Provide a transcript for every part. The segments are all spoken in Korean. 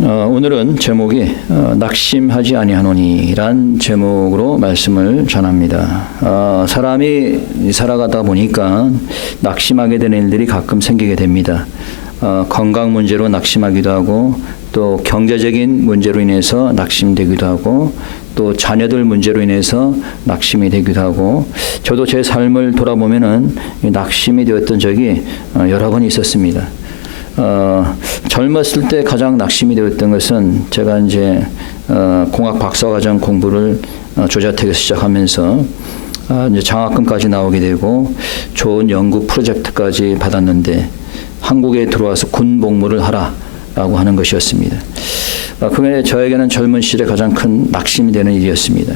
어, 오늘은 제목이 어, 낙심하지 아니하노니란 제목으로 말씀을 전합니다. 어, 사람이 살아가다 보니까 낙심하게 되는 일들이 가끔 생기게 됩니다. 어, 건강 문제로 낙심하기도 하고 또 경제적인 문제로 인해서 낙심되기도 하고 또 자녀들 문제로 인해서 낙심이 되기도 하고 저도 제 삶을 돌아보면은 이 낙심이 되었던 적이 어, 여러 번 있었습니다. 어, 젊었을 때 가장 낙심이 되었던 것은 제가 이제 어, 공학 박사과정 공부를 어, 조자택에서 시작하면서 아, 이제 장학금까지 나오게 되고 좋은 연구 프로젝트까지 받았는데 한국에 들어와서 군 복무를 하라라고 하는 것이었습니다. 아, 그게 저에게는 젊은 시절에 가장 큰 낙심이 되는 일이었습니다.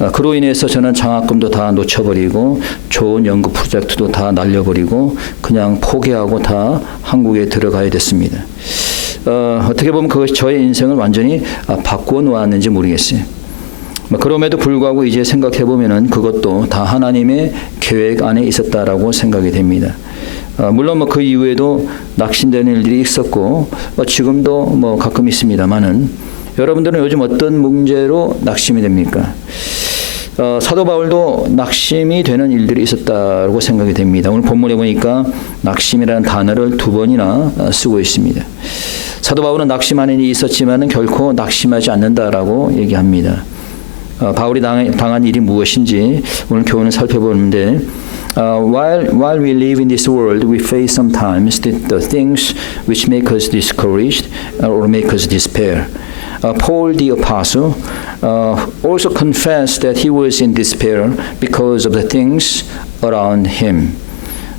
아, 그로 인해서 저는 장학금도 다 놓쳐버리고 좋은 연구 프로젝트도 다 날려버리고 그냥 포기하고 다 한국에 들어가야 됐습니다. 어, 어떻게 보면 그것이 저의 인생을 완전히 아, 바꾸어 놓았는지 모르겠어요. 뭐 그럼에도 불구하고 이제 생각해 보면은 그것도 다 하나님의 계획 안에 있었다라고 생각이 됩니다. 어, 물론 뭐 그 이후에도 낙심되는 일들이 있었고 뭐 지금도 뭐 가끔 있습니다만은 여러분들은 요즘 어떤 문제로 낙심이 됩니까? 어, 사도 바울도 낙심이 되는 일들이 있었다고 생각이 됩니다. 오늘 본문에 보니까 낙심이라는 단어를 두 번이나 어, 쓰고 있습니다. 사도 바울은 낙심하는 일이 있었지만은 결코 낙심하지 않는다라고 얘기합니다. 어, 바울이 당한, 당한 일이 무엇인지 오늘 교훈을 살펴보는데 uh, while while we live in this world, we face sometimes the, the things which make us discouraged or make us despair. Uh, Paul the apostle uh, also confessed that he was in despair because of the things around him.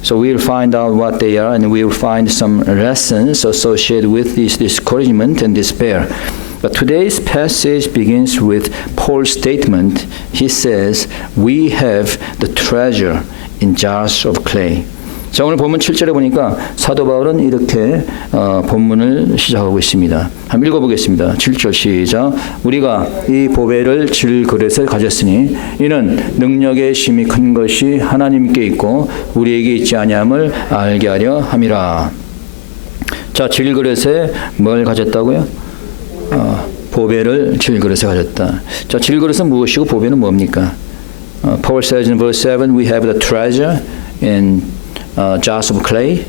So we'll find out what they are, and we'll find some lessons associated with this discouragement and despair. But today's passage begins with Paul's statement. He says, We have the treasure in jars of clay. 자, 오늘 본문 7절에 보니까 사도 바울은 이렇게 어, 본문을 시작하고 있습니다. 한번 읽어보겠습니다. 7절 시작. 우리가 이 보배를 질 그릇에 가졌으니 이는 능력의 심이 큰 것이 하나님께 있고 우리에게 있지 아니함을 알게 하려 함이라. 자, 질 그릇에 뭘 가졌다고요? 어, 보배를 질 그릇에 가졌다. 자, 질 그릇은 무엇이고 보배는 뭡니까? 어, Paul says in verse 7, we have the treasure in uh, jars of clay.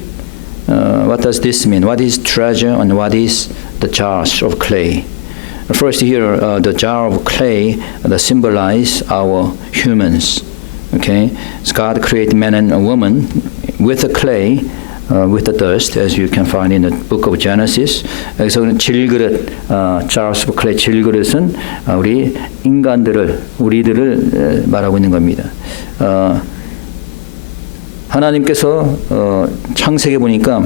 Uh, what does this mean? What is treasure and what is the jars of clay? First, here, uh, the jar of clay that symbolize our humans. Okay, so God created man and a woman with the clay, uh, with the dust, as you can find in the book of Genesis. 여기서 질그릇, uh, jars of clay, 질그릇은 어, 우리 인간들을, 우리들을 에, 말하고 있는 겁니다. 어, 하나님께서 어, 창세기 보니까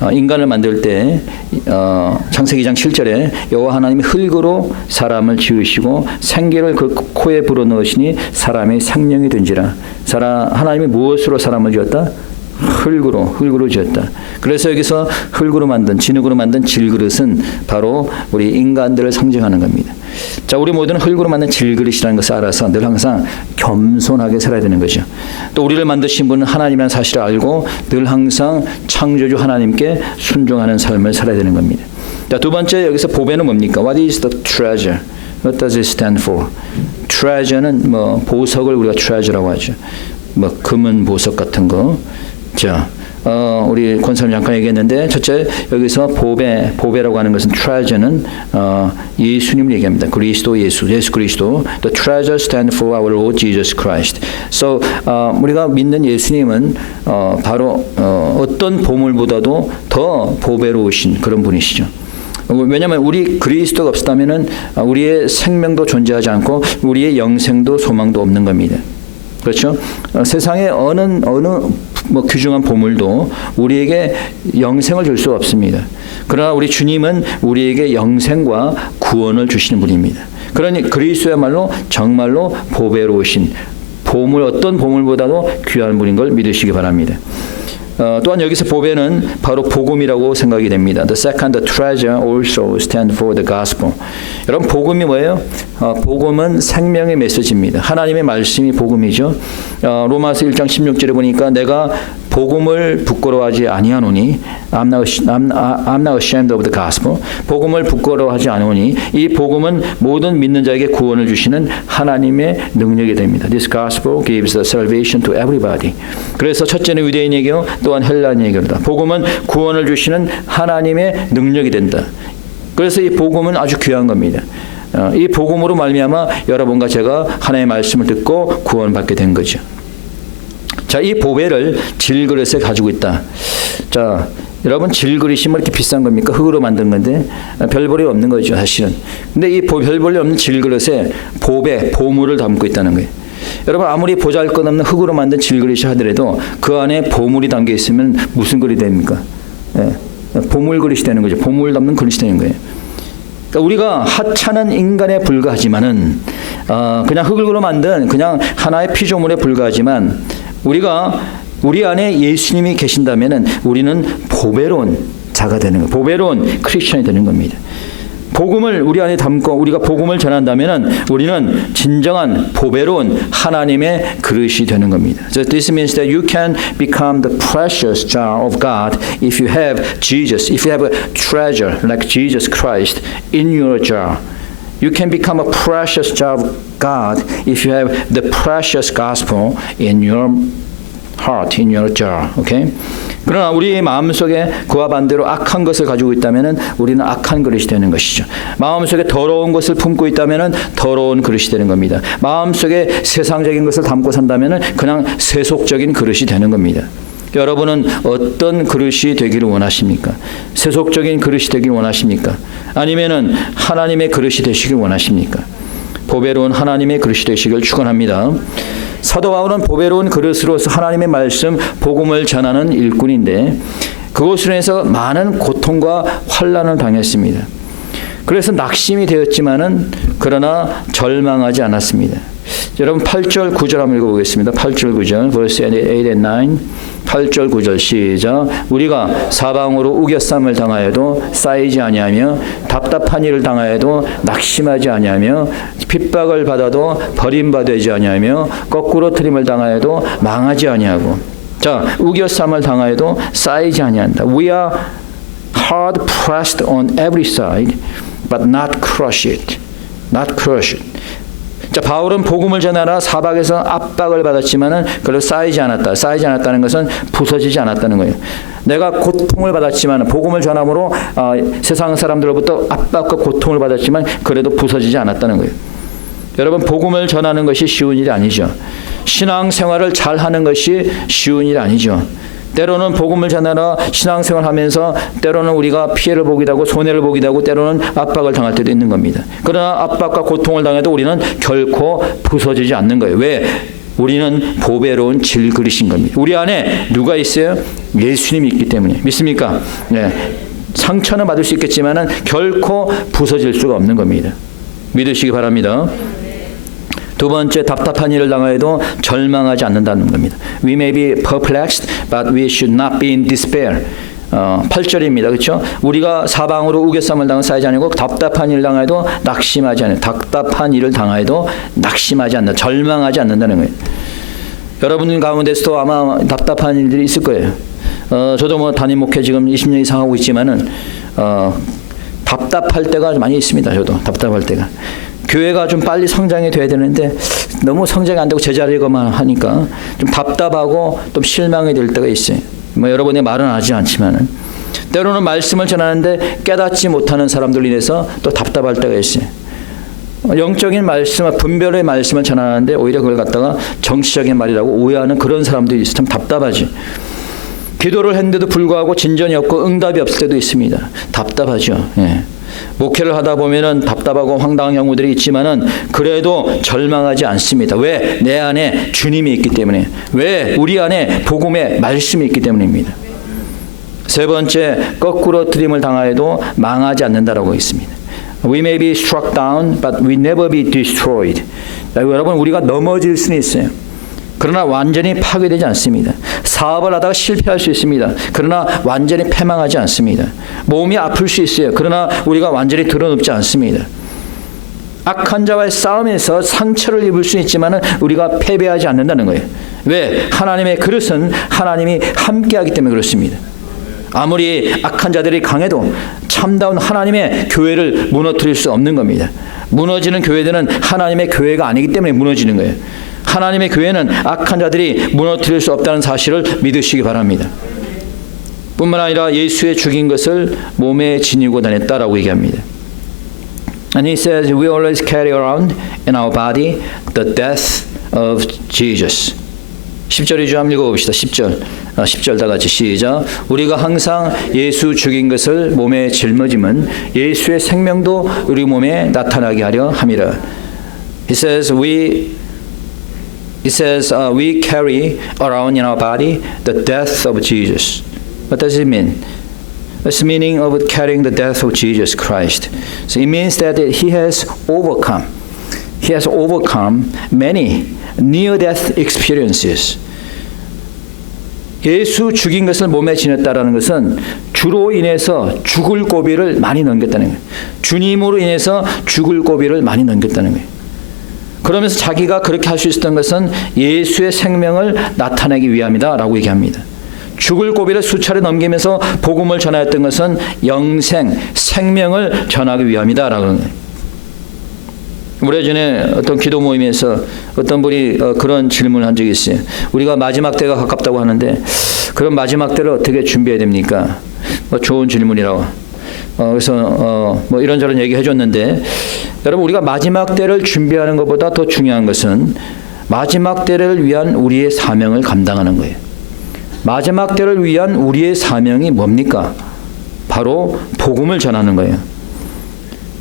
어, 인간을 만들 때 어, 창세기 2장 7절에 여호와 하나님이 흙으로 사람을 지으시고 생기를 그 코에 불어넣으시니 사람이 생명이 된지라 사람 하나님이 무엇으로 사람을 지었다? 흙으로 흙으로 지었다. 그래서 여기서 흙으로 만든 진흙으로 만든 질그릇은 바로 우리 인간들을 상징하는 겁니다. 자, 우리 모두는 흙으로 만든 질그릇이라는 것을 알아서 늘 항상 겸손하게 살아야 되는 거죠. 또 우리를 만드신 분은 하나님이라는 사실을 알고 늘 항상 창조주 하나님께 순종하는 삶을 살아야 되는 겁니다. 자, 두 번째 여기서 보배는 뭡니까? What is the treasure? What does it stand for? treasure는 뭐 보석을 우리가 treasure라고 하죠. 뭐 금은 보석 같은 거. 자, 어, 우리 권사님 잠깐 얘기했는데 첫째 여기서 보배 보배라고 하는 것은 treasure는 어, 예수님을 얘기합니다. 그리스도 예수 예수 그리스도 the treasure stand for our Lord Jesus Christ. So 어, 우리가 믿는 예수님은 어, 바로 어, 어떤 보물보다도 더 보배로우신 그런 분이시죠. 왜냐하면 우리 그리스도가 없었다면은 우리의 생명도 존재하지 않고 우리의 영생도 소망도 없는 겁니다. 그렇죠? 어, 세상에 어느 어느 뭐 귀중한 보물도 우리에게 영생을 줄 수 없습니다. 그러나 우리 주님은 우리에게 영생과 구원을 주시는 분입니다. 그러니 그리스도야말로 정말로 보배로우신 보물 어떤 보물보다도 귀한 분인 걸 믿으시기 바랍니다. 어, 또한 여기서 보배는 바로 복음이라고 생각이 됩니다. The second, treasure also stand for the gospel. 여러분 복음이 뭐예요? 어, 복음은 생명의 메시지입니다. 하나님의 말씀이 복음이죠. 어, 로마서 1장 16절에 보니까 내가 복음을 부끄러워하지 아니하노니 I'm not, I'm, I'm not ashamed of the gospel. 복음을 부끄러워하지 않으니 이 복음은 모든 믿는 자에게 구원을 주시는 하나님의 능력이 됩니다. This gospel gives salvation to everybody. 그래서 첫째는 유대인에게요, 또한 헬라인에게로다. 복음은 구원을 주시는 하나님의 능력이 된다. 그래서 이 복음은 아주 귀한 겁니다. 어, 이 복음으로 말미암아 여러분과 제가 하나님의 말씀을 듣고 구원받게 된 거죠. 자, 이 보배를 질그릇에 가지고 있다. 자, 여러분 질그릇이 뭐 이렇게 비싼 겁니까? 흙으로 만든 건데 별 볼이 없는 거죠, 사실은. 근데 이 별 볼이 없는 질그릇에 보배, 보물을 담고 있다는 거예요. 여러분 아무리 보잘것없는 흙으로 만든 질그릇이 하더라도 그 안에 보물이 담겨 있으면 무슨 그릇이 됩니까? 예, 보물 그릇이 되는 거죠. 보물 담는 그릇이 되는 거예요. 그러니까 우리가 하찮은 인간에 불과하지만은 어, 그냥 흙으로 만든 그냥 하나의 피조물에 불과하지만 우리가 우리 안에 예수님이 계신다면은 우리는 보배로운 자가 되는 거, 보배로운 크리스천이 되는 겁니다. 복음을 우리 안에 담고 우리가 복음을 전한다면은 우리는 진정한 보배로운 하나님의 그릇이 되는 겁니다. So this means that you can become the precious jar of God if you have Jesus, if you have a treasure like Jesus Christ in your jar. You can become a precious jar of God if you have the precious gospel in your heart, in your jar. Okay? 그러나 우리 마음속에 그와 반대로 악한 것을 가지고 있다면 우리는 악한 그릇이 되는 것이죠. 마음속에 더러운 것을 품고 있다면 더러운 그릇이 되는 겁니다. 마음속에 세상적인 것을 담고 산다면 그냥 세속적인 그릇이 되는 겁니다. 여러분은 어떤 그릇이 되기를 원하십니까? 세속적인 그릇이 되길 원하십니까? 아니면은 하나님의 그릇이 되시길 원하십니까? 보배로운 하나님의 그릇이 되시길 축원합니다. 사도 바울은 보배로운 그릇으로서 하나님의 말씀 복음을 전하는 일꾼인데 그것으로 해서 많은 고통과 환란을 당했습니다. 그래서 낙심이 되었지만은 그러나 절망하지 않았습니다. 여러분 8절 9절 한번 읽어보겠습니다. 8절 9절 verse 8 and 9 8절 9절 시작 우리가 사방으로 우겨쌈을 당하여도 쌓이지 아니하며 답답한 일을 당하여도 낙심하지 아니하며 핍박을 받아도 버림받지 아니하며 거꾸로 트림을 당하여도 망하지 아니하고 자 우겨쌈을 당하여도 쌓이지 아니한다. We are hard pressed on every side but not crush it. not crush it. 자, 바울은 복음을 전하라 사박에서 압박을 받았지만은 그걸 쌓이지 않았다. 쌓이지 않았다는 것은 부서지지 않았다는 거예요. 내가 고통을 받았지만 복음을 전함으로 어, 세상 사람들로부터 압박과 고통을 받았지만 그래도 부서지지 않았다는 거예요. 여러분 복음을 전하는 것이 쉬운 일이 아니죠. 신앙 생활을 잘 하는 것이 쉬운 일이 아니죠. 때로는 복음을 전하러 신앙생활 하면서 때로는 우리가 피해를 보기도 하고 손해를 보기도 하고 때로는 압박을 당할 때도 있는 겁니다. 그러나 압박과 고통을 당해도 우리는 결코 부서지지 않는 거예요. 왜? 우리는 보배로운 질그릇인 겁니다. 우리 안에 누가 있어요? 예수님이 있기 때문에. 믿습니까? 네. 상처는 받을 수 있겠지만은 결코 부서질 수가 없는 겁니다. 믿으시기 바랍니다. 두 번째 답답한 일을 당하여도 절망하지 않는다는 겁니다. We may be perplexed, but we should not be in despair. 어, 8절입니다. 그렇죠? 우리가 사방으로 우겨쌈을 당한 사이지 아니고 답답한 일을 당해도 낙심하지 않는 답답한 일을 당해도 낙심하지 않는다. 절망하지 않는다는 거예요. 여러분 가운데서도 아마 답답한 일들이 있을 거예요. 어, 저도 뭐 담임 목회 지금 20년 이상 하고 있지만은 어, 답답할 때가 많이 있습니다. 저도 답답할 때가. 교회가 좀 빨리 성장이 돼야 되는데 너무 성장이 안 되고 제자리고만 하니까 좀 답답하고 좀 실망이 될 때가 있어요. 뭐 여러분의 말은 하지 않지만은 때로는 말씀을 전하는데 깨닫지 못하는 사람들 인해서 또 답답할 때가 있어요. 영적인 말씀, 분별의 말씀을 전하는데 오히려 그걸 갖다가 정치적인 말이라고 오해하는 그런 사람들이 있어 참 답답하지. 기도를 했는데도 불구하고 진전이 없고 응답이 없을 때도 있습니다. 답답하죠. 예. 목회를 하다 보면은 답답하고 황당한 경우들이 있지만은 그래도 절망하지 않습니다. 왜? 내 안에 주님이 있기 때문에. 왜? 우리 안에 복음의 말씀이 있기 때문입니다. 세 번째, 거꾸로 트림을 당하여도 망하지 않는다라고 있습니다. We may be struck down, but we never be destroyed. 여러분, 우리가 넘어질 수는 있어요. 그러나 완전히 파괴되지 않습니다. 사업을 하다가 실패할 수 있습니다. 그러나 완전히 패망하지 않습니다. 몸이 아플 수 있어요. 그러나 우리가 완전히 드러눕지 않습니다. 악한 자와의 싸움에서 상처를 입을 수 있지만 우리가 패배하지 않는다는 거예요. 왜? 하나님의 그릇은 하나님이 함께하기 때문에 그렇습니다. 아무리 악한 자들이 강해도 참다운 하나님의 교회를 무너뜨릴 수 없는 겁니다. 무너지는 교회들은 하나님의 교회가 아니기 때문에 무너지는 거예요. 하나님의 교회는 악한 자들이 무너뜨릴 수 없다는 사실을 믿으시기 바랍니다. 뿐만 아니라 예수의 죽인 것을 몸에 지니고 다녔다라고 얘기합니다. And he says we always carry around in our body the death of Jesus. 10절이죠. 한번 읽어봅시다. 10절. 아, 10절 다 같이 시작. 우리가 항상 예수 죽인 것을 몸에 짊어짐은 예수의 생명도 우리 몸에 나타나게 하려 함이라. He says we He says uh, we carry around in our body the death of Jesus. What does it mean? What's the meaning of carrying the death of Jesus Christ? So it means that he has overcome. He has overcome many near-death experiences. 예수 죽인 것을 몸에 지녔다라는 것은 주로 인해서 죽을 고비를 많이 넘겼다는 거예요. 주님으로 인해서 죽을 고비를 많이 넘겼다는 거예요. 그러면서 자기가 그렇게 할 수 있었던 것은 예수의 생명을 나타내기 위함이다라고 얘기합니다. 죽을 고비를 수차례 넘기면서 복음을 전하였던 것은 영생, 생명을 전하기 위함이다라고. 오래전에 어떤 기도 모임에서 어떤 분이 어, 그런 질문을 한 적이 있어요. 우리가 마지막 때가 가깝다고 하는데 그런 마지막 때를 어떻게 준비해야 됩니까? 뭐 좋은 질문이라고. 어, 그래서 어, 뭐 이런저런 얘기 해줬는데 여러분 우리가 마지막 때를 준비하는 것보다 더 중요한 것은 마지막 때를 위한 우리의 사명을 감당하는 거예요. 마지막 때를 위한 우리의 사명이 뭡니까? 바로 복음을 전하는 거예요.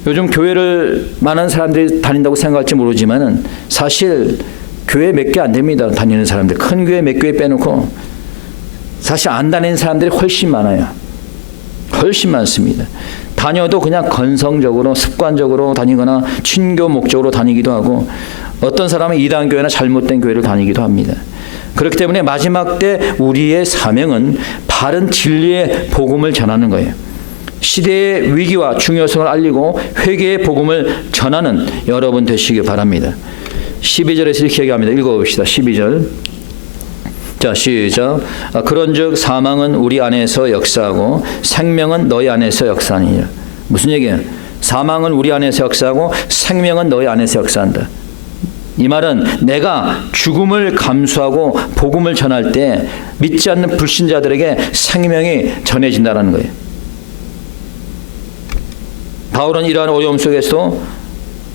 요즘 교회를 많은 사람들이 다닌다고 생각할지 모르지만은 사실 교회 몇 개 안 됩니다. 다니는 사람들 큰 교회 몇 교회 빼놓고 사실 안 다니는 사람들이 훨씬 많아요. 훨씬 많습니다. 다녀도 그냥 건성적으로 습관적으로 다니거나 친교 목적으로 다니기도 하고 어떤 사람은 이단 교회나 잘못된 교회를 다니기도 합니다. 그렇기 때문에 마지막 때 우리의 사명은 바른 진리의 복음을 전하는 거예요. 시대의 위기와 중요성을 알리고 회개의 복음을 전하는 여러분 되시기 바랍니다. 12절에서 이렇게 얘기합니다. 읽어봅시다. 12절. 자, 시작. 아, 그런즉 사망은 우리 안에서 역사하고 생명은 너희 안에서 역사하니라. 무슨 얘기예요? 사망은 우리 안에서 역사하고 생명은 너희 안에서 역사한다. 이 말은 내가 죽음을 감수하고 복음을 전할 때 믿지 않는 불신자들에게 생명이 전해진다는 거예요. 바울은 이러한 어려움 속에서도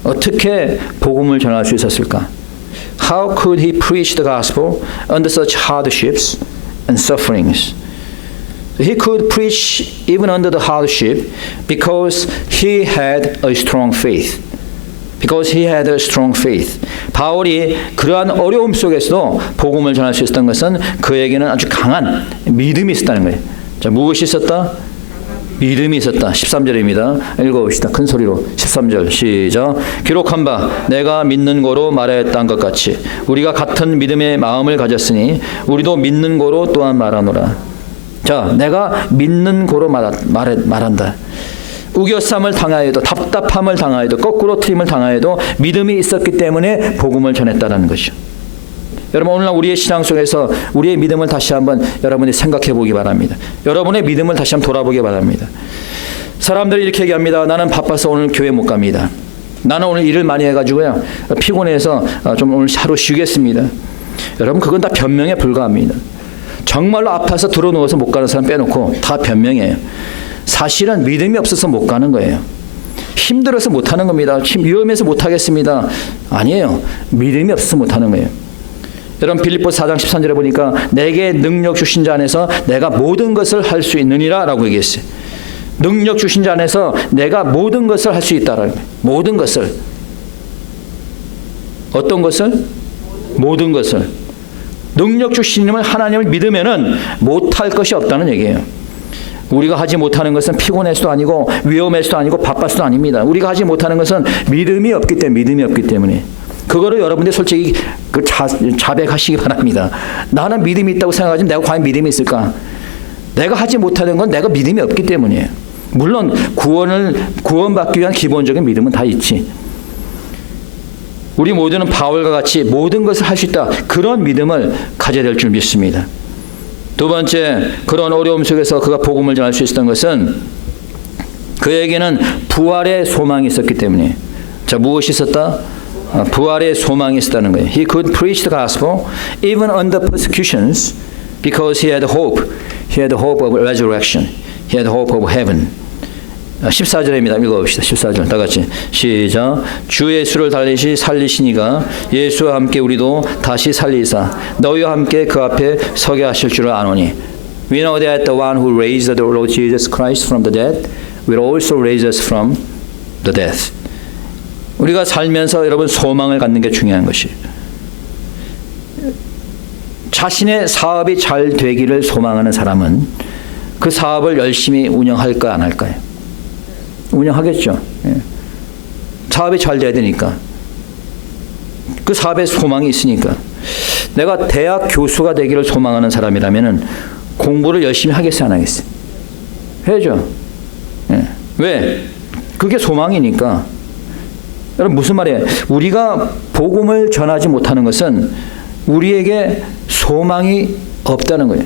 어떻게 복음을 전할 수 있었을까? How could he preach the gospel under such hardships and sufferings? He could preach even under the hardship because he had a strong faith. Because he had a strong faith. 바울이 그러한 어려움 속에서도 복음을 전할 수 있었던 것은 그에게는 아주 강한 믿음이 있었다는 거예요. 자, 무엇이 있었다? 믿음이 있었다. 13절입니다. 읽어봅시다. 큰 소리로. 13절 시작. 기록한 바 내가 믿는 거로 말하였던 것 같이 우리가 같은 믿음의 마음을 가졌으니 우리도 믿는 거로 또한 말하노라. 자, 내가 믿는 거로 말, 말, 말한다. 우겨쌈을 당하여도 답답함을 당하여도 거꾸로 트림을 당하여도 믿음이 있었기 때문에 복음을 전했다라는 것이죠. 여러분 오늘날 우리의 신앙 속에서 우리의 믿음을 다시 한번 여러분이 생각해 보기 바랍니다. 여러분의 믿음을 다시 한번 돌아보기 바랍니다. 사람들이 이렇게 얘기합니다. 나는 바빠서 오늘 교회 못 갑니다. 나는 오늘 일을 많이 해가지고요 피곤해서 좀 오늘 하루 쉬겠습니다. 여러분 그건 다 변명에 불과합니다. 정말로 아파서 들어 누워서 못 가는 사람 빼놓고 다 변명이에요. 사실은 믿음이 없어서 못 가는 거예요. 힘들어서 못 하는 겁니다. 위험해서 못 하겠습니다. 아니에요. 믿음이 없어서 못 하는 거예요. 여러분 빌립보 4장 13절에 보니까 내게 능력 주신 자 안에서 내가 모든 것을 할 수 있느니라라고 얘기했어요. 능력 주신 자 안에서 내가 모든 것을 할 수 있다라는 거예요. 모든 것을 어떤 것을 모든 것을 능력 주시님을 하나님을 믿으면은 못할 것이 없다는 얘기예요. 우리가 하지 못하는 것은 피곤해서도 아니고 위험해서도 아니고 바빠서도 아닙니다. 우리가 하지 못하는 것은 믿음이 없기 때문에 믿음이 없기 때문에 그거를 여러분들 솔직히 그 자, 자백하시기 바랍니다. 나는 믿음이 있다고 생각하지만 내가 과연 믿음이 있을까? 내가 하지 못하는 건 내가 믿음이 없기 때문이에요. 물론 구원을 구원받기 위한 기본적인 믿음은 다 있지. 우리 모두는 바울과 같이 모든 것을 할 수 있다. 그런 믿음을 가져야 될 줄 믿습니다. 두 번째, 그런 어려움 속에서 그가 복음을 전할 수 있었던 것은 그에게는 부활의 소망이 있었기 때문에 자 무엇이 있었다? 아, 부활의 소망이 있었다는 거예요. He could preach the gospel even under persecutions because he had hope. He had hope of resurrection. He had hope of heaven. 14절입니다. 읽어봅시다. 14절. 다 같이. 시작. 주 예수를 달리시 살리시니가 예수와 함께 우리도 다시 살리사 너희와 함께 그 앞에 서게 하실 줄을 아노니. We know that the one who raised the Lord Jesus Christ from the dead will also raise us from the death. 우리가 살면서 여러분 소망을 갖는 게 중요한 것이에요. 자신의 사업이 잘 되기를 소망하는 사람은 그 사업을 열심히 운영할까 안 할까요? 운영하겠죠. 예. 사업이 잘 돼야 되니까. 그 사업에 소망이 있으니까. 내가 대학 교수가 되기를 소망하는 사람이라면 공부를 열심히 하겠어요, 안 하겠어요? 해야죠. 예. 왜? 그게 소망이니까. 여러분 무슨 말이에요? 우리가 복음을 전하지 못하는 것은 우리에게 소망이 없다는 거예요.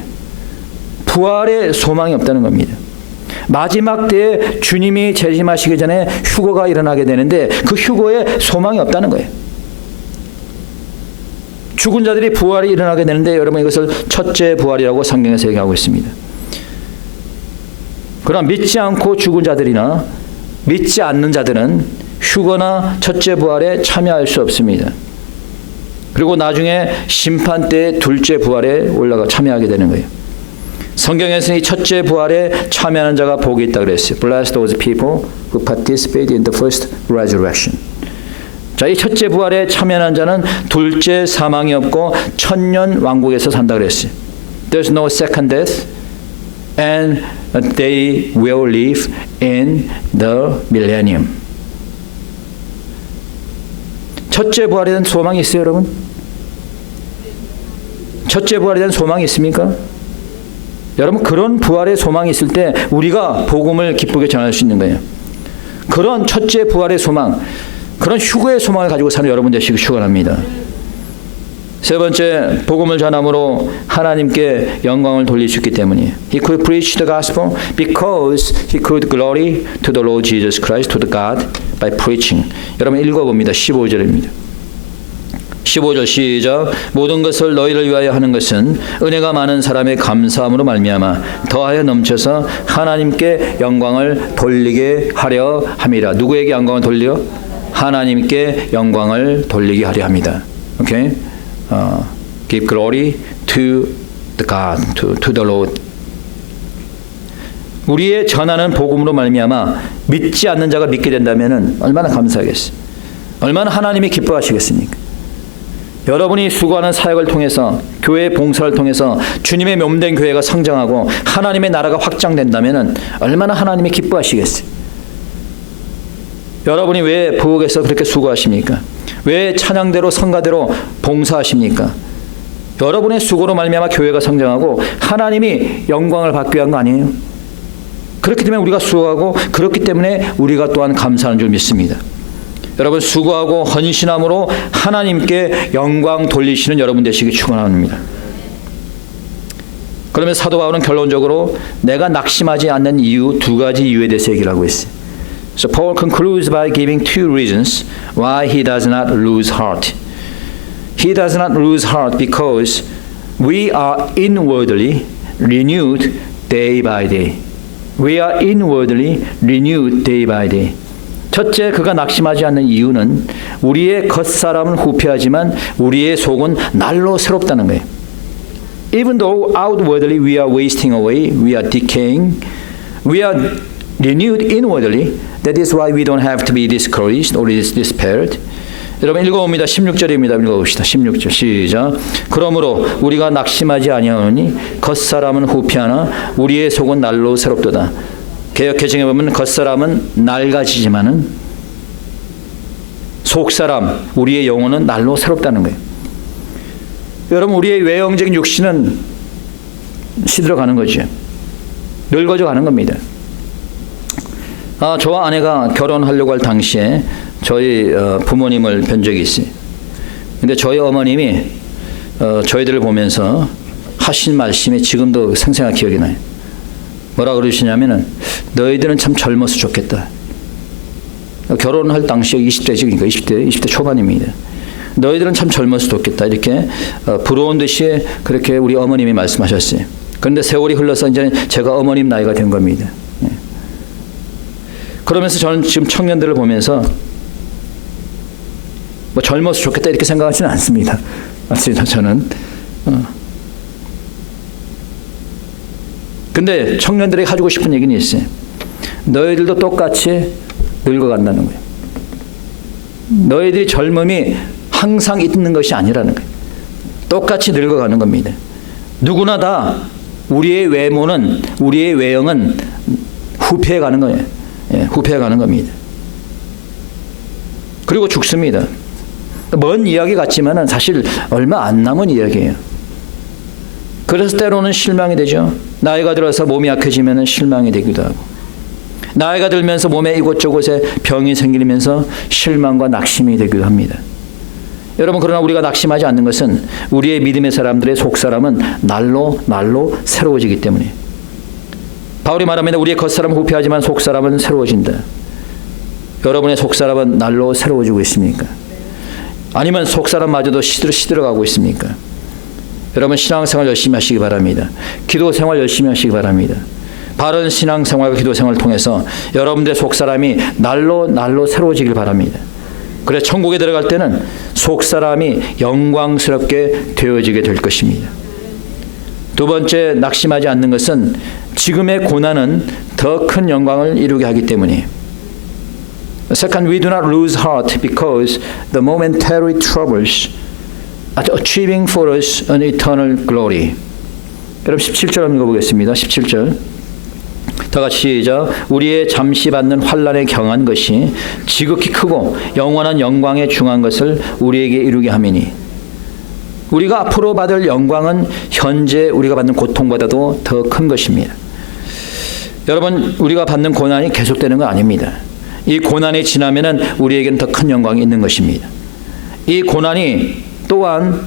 부활의 소망이 없다는 겁니다. 마지막 때에 주님이 재림하시기 전에 휴거가 일어나게 되는데 그 휴거에 소망이 없다는 거예요. 죽은 자들이 부활이 일어나게 되는데 여러분 이것을 첫째 부활이라고 성경에서 얘기하고 있습니다. 그러나 믿지 않고 죽은 자들이나 믿지 않는 자들은 휴거나 첫째 부활에 참여할 수 없습니다. 그리고 나중에 심판 때 둘째 부활에 올라가 참여하게 되는 거예요. 성경에서는 이 첫째 부활에 참여하는 자가 복이 있다 그랬어요. Blessed those people who participate in the first resurrection. 자, 이 첫째 부활에 참여하는 자는 둘째 사망이 없고 천년 왕국에서 산다 그랬어요. There's no second death and they will live in the millennium. 첫째 부활에 대한 소망이 있어요, 여러분? 첫째 부활에 대한 소망이 있습니까? 여러분 그런 부활의 소망이 있을 때 우리가 복음을 기쁘게 전할 수 있는 거예요. 그런 첫째 부활의 소망, 그런 휴거의 소망을 가지고 사는 여러분 되시기 축원합니다. 세 번째 복음을 전함으로 하나님께 영광을 돌릴 수 있기 때문이에요. He could preach the gospel because he could glory to the Lord Jesus Christ to the God by preaching. 여러분 읽어봅니다. 15절입니다. 15절 시작 모든 것을 너희를 위하여 하는 것은 은혜가 많은 사람의 감사함으로 말미암아 더하여 넘쳐서 하나님께 영광을 돌리게 하려 함이라 누구에게 영광을 돌려 하나님께 영광을 돌리게 하려 합니다. 오케이 어, give glory to the God to to the Lord 우리의 전하는 복음으로 말미암아 믿지 않는 자가 믿게 된다면은 얼마나 감사하겠어요. 얼마나 하나님이 기뻐하시겠습니까? 여러분이 수고하는 사역을 통해서 교회 봉사를 통해서 주님의 몸된 교회가 성장하고 하나님의 나라가 확장된다면 얼마나 하나님이 기뻐하시겠어요. 여러분이 왜 부엌에서 그렇게 수고하십니까? 왜 찬양대로 성가대로 봉사하십니까? 여러분의 수고로 말미암아 교회가 성장하고 하나님이 영광을 받기 위한 거 아니에요? 그렇기 때문에 우리가 수고하고 그렇기 때문에 우리가 또한 감사하는 줄 믿습니다. 여러분 수고하고 헌신함으로 하나님께 영광 돌리시는 여러분 되시기 축원합니다. 그러면 사도 바울은 결론적으로 내가 낙심하지 않는 이유 두 가지 이유에 대해서 얘기를 하고 있어요. So Paul concludes by giving two reasons why he does not lose heart. He does not lose heart because we are inwardly renewed day by day. We are inwardly renewed day by day. 첫째, 그가 낙심하지 않는 이유는 우리의 겉사람은 후패하지만 우리의 속은 날로 새롭다는 거예요. Even though outwardly we are wasting away, we are decaying, we are renewed inwardly. That is why we don't have to be discouraged or despaired. 여러분 읽어봅니다. 16절입니다. 읽어봅시다. 16절 시작. 그러므로 우리가 낙심하지 아니하노니 겉사람은 후패하나 우리의 속은 날로 새롭도다. 개혁 개정에 보면 겉사람은 낡아지지만은 속사람 우리의 영혼은 날로 새롭다는 거예요. 여러분 우리의 외형적인 육신은 시들어 가는 거죠. 늙어져 가는 겁니다. 아, 저와 아내가 결혼하려고 할 당시에 저희 어, 부모님을 뵌 적이 있어요. 근데 저희 어머님이 어, 저희들을 보면서 하신 말씀이 지금도 생생하게 기억이 나요. 뭐라 그러시냐면은 너희들은 참 젊어서 좋겠다. 결혼할 당시에 20대지 그러니까 20대 20대 초반입니다. 너희들은 참 젊어서 좋겠다 이렇게 어, 부러운 듯이 그렇게 우리 어머님이 말씀하셨어요. 그런데 세월이 흘러서 이제 제가 어머님 나이가 된 겁니다. 예. 그러면서 저는 지금 청년들을 보면서 뭐 젊어서 좋겠다 이렇게 생각하지는 않습니다. 맞습니다. 저는. 어. 근데 청년들에게 가지고 싶은 얘기는 있어요. 너희들도 똑같이 늙어간다는 거예요. 너희들이 젊음이 항상 있는 것이 아니라는 거예요. 똑같이 늙어가는 겁니다. 누구나 다 우리의 외모는 우리의 외형은 후패해 가는 거예요. 예, 후패해 가는 겁니다. 그리고 죽습니다. 먼 이야기 같지만은 사실 얼마 안 남은 이야기예요. 그래서 때로는 실망이 되죠. 나이가 들어서 몸이 약해지면 실망이 되기도 하고. 나이가 들면서 몸에 이곳저곳에 병이 생기면서 실망과 낙심이 되기도 합니다. 여러분 그러나 우리가 낙심하지 않는 것은 우리의 믿음의 사람들의 속 사람은 날로 날로 새로워지기 때문에 바울이 말합니다. 우리의 겉사람은 후패하지만 속 사람은 새로워진다. 여러분의 속 사람은 날로 새로워지고 있습니까? 아니면 속 사람마저도 시들어 시들어가고 있습니까? 여러분 신앙생활 열심히 하시기 바랍니다. 기도 생활 열심히 하시기 바랍니다. 바른 신앙생활과 기도 생활을 통해서 여러분들의 속 사람이 날로 날로 새로워지길 바랍니다. 그래 천국에 들어갈 때는 속 사람이 영광스럽게 되어지게 될 것입니다. 두 번째 낙심하지 않는 것은 지금의 고난은 더 큰 영광을 이루게 하기 때문이에요. Second, we do not lose heart because the momentary troubles are achieving for us an eternal glory. 여러분 17절 한번 읽어보겠습니다. 17절. 다 같이 시작. 우리의 잠시 받는 환란에 경한 것이 지극히 크고 영원한 영광에 중한 것을 우리에게 이루게 함이니 우리가 앞으로 받을 영광은 현재 우리가 받는 고통보다도 더 큰 것입니다. 여러분 우리가 받는 고난이 계속되는 건 아닙니다. 이 고난이 지나면은 우리에게는 더 큰 영광이 있는 것입니다. 이 고난이 또한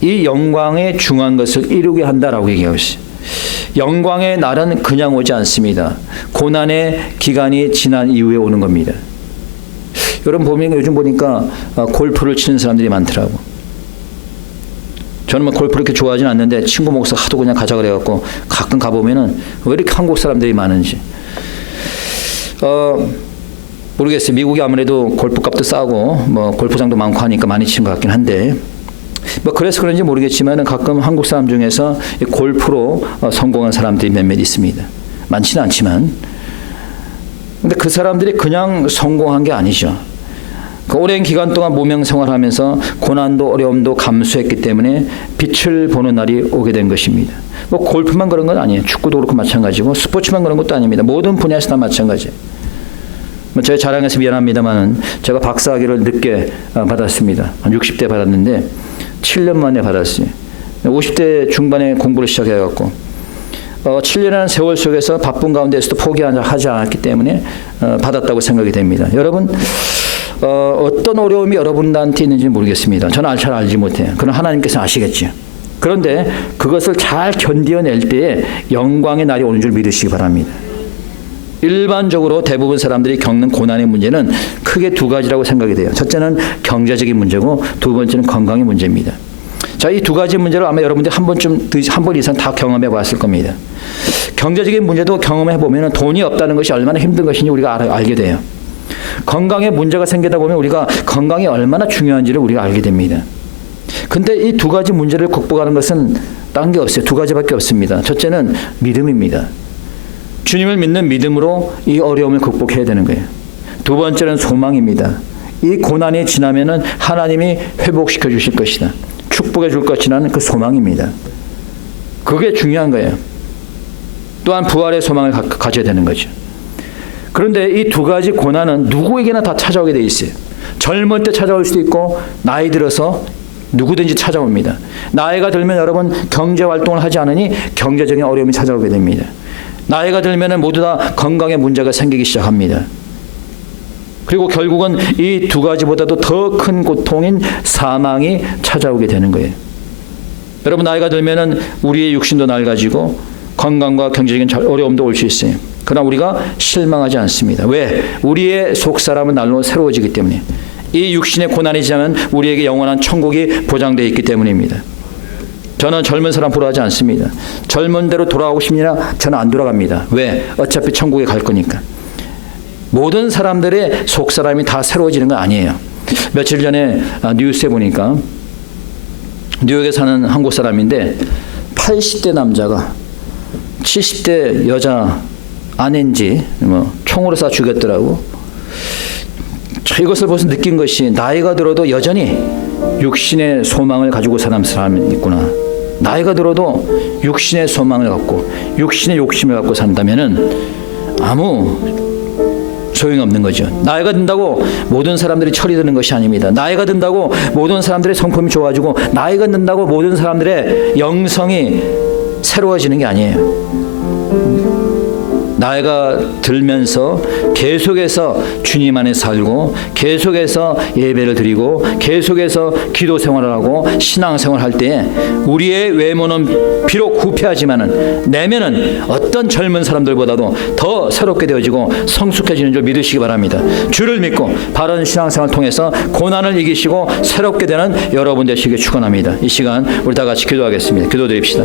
이 영광에 중한 것을 이루게 한다라고 얘기하고 있어요. 영광의 날은 그냥 오지 않습니다. 고난의 기간이 지난 이후에 오는 겁니다. 여러분 보면 요즘 보니까 어, 골프를 치는 사람들이 많더라고. 저는 뭐 골프를 그렇게 좋아하진 않는데 친구 목사 하도 그냥 가자 그래갖고 가끔 가보면은 왜 이렇게 한국 사람들이 많은지. 어, 모르겠어요. 미국이 아무래도 골프값도 싸고 뭐 골프장도 많고 하니까 많이 치는 것 같긴 한데 뭐 그래서 그런지 모르겠지만 가끔 한국 사람 중에서 골프로 어, 성공한 사람들이 몇몇 있습니다. 많지는 않지만 근데 그 사람들이 그냥 성공한 게 아니죠. 그 오랜 기간 동안 무명 생활하면서 고난도 어려움도 감수했기 때문에 빛을 보는 날이 오게 된 것입니다. 뭐 골프만 그런 건 아니에요. 축구도 그렇고 마찬가지고 스포츠만 그런 것도 아닙니다. 모든 분야에서 다 마찬가지예요. 뭐 제가 자랑해서 미안합니다만 제가 박사학위를 늦게 어, 받았습니다. 한 60대 받았는데 7년 만에 받았어요. 50대 중반에 공부를 시작해갖고 어, 7년이라는 세월 속에서 바쁜 가운데서도 포기하지 않았기 때문에 어, 받았다고 생각이 됩니다. 여러분 어, 어떤 어려움이 여러분한테 있는지 모르겠습니다. 저는 잘 알지 못해요. 그럼 하나님께서 아시겠죠. 그런데 그것을 잘 견디어낼 때에 영광의 날이 오는 줄 믿으시기 바랍니다. 일반적으로 대부분 사람들이 겪는 고난의 문제는 크게 두 가지라고 생각이 돼요. 첫째는 경제적인 문제고 두 번째는 건강의 문제입니다. 자, 이 두 가지 문제를 아마 여러분들이 한 번쯤, 한 번 이상 다 경험해 봤을 겁니다. 경제적인 문제도 경험해 보면 돈이 없다는 것이 얼마나 힘든 것인지 우리가 알, 알게 돼요. 건강에 문제가 생기다 보면 우리가 건강이 얼마나 중요한지를 우리가 알게 됩니다. 근데 이 두 가지 문제를 극복하는 것은 딴 게 없어요. 두 가지밖에 없습니다. 첫째는 믿음입니다. 주님을 믿는 믿음으로 이 어려움을 극복해야 되는 거예요. 두 번째는 소망입니다. 이 고난이 지나면은 하나님이 회복시켜 주실 것이다. 축복해 줄 것이라는 그 소망입니다. 그게 중요한 거예요. 또한 부활의 소망을 가, 가져야 되는 거죠. 그런데 이 두 가지 고난은 누구에게나 다 찾아오게 돼 있어요. 젊을 때 찾아올 수도 있고 나이 들어서 누구든지 찾아옵니다. 나이가 들면 여러분 경제 활동을 하지 않으니 경제적인 어려움이 찾아오게 됩니다. 나이가 들면 모두 다 건강에 문제가 생기기 시작합니다. 그리고 결국은 이 두 가지보다도 더 큰 고통인 사망이 찾아오게 되는 거예요. 여러분 나이가 들면은 우리의 육신도 낡아지고 건강과 경제적인 절- 어려움도 올 수 있어요. 그러나 우리가 실망하지 않습니다. 왜? 우리의 속 사람은 날로 새로워지기 때문에 이 육신의 고난이 지나면 우리에게 영원한 천국이 보장되어 있기 때문입니다. 저는 젊은 사람 부러워하지 않습니다. 젊은 대로 돌아가고 싶냐? 저는 안 돌아갑니다. 왜? 어차피 천국에 갈 거니까. 모든 사람들의 속 사람이 다 새로워지는 건 아니에요. 며칠 전에 아, 뉴스에 보니까 뉴욕에 사는 한국 사람인데 80대 남자가 70대 여자 아내인지 뭐 총으로 쏴 죽였더라고. 저 이것을 보면서 느낀 것이 나이가 들어도 여전히 육신의 소망을 가지고 사는 사람이 있구나. 나이가 들어도 육신의 소망을 갖고 육신의 욕심을 갖고 산다면은 아무 소용이 없는 거죠. 나이가 든다고 모든 사람들이 철이 드는 것이 아닙니다. 나이가 든다고 모든 사람들의 성품이 좋아지고 나이가 든다고 모든 사람들의 영성이 새로워지는 게 아니에요. 나이가 들면서 계속해서 주님 안에 살고 계속해서 예배를 드리고 계속해서 기도 생활을 하고 신앙 생활을 할때 우리의 외모는 비록 후패하지만은 내면은 어떤 젊은 사람들보다도 더 새롭게 되어지고 성숙해지는 줄 믿으시기 바랍니다. 주를 믿고 바른 신앙 생활을 통해서 고난을 이기시고 새롭게 되는 여러분 되시길 축원합니다. 이 시간 우리 다 같이 기도하겠습니다. 기도드립시다.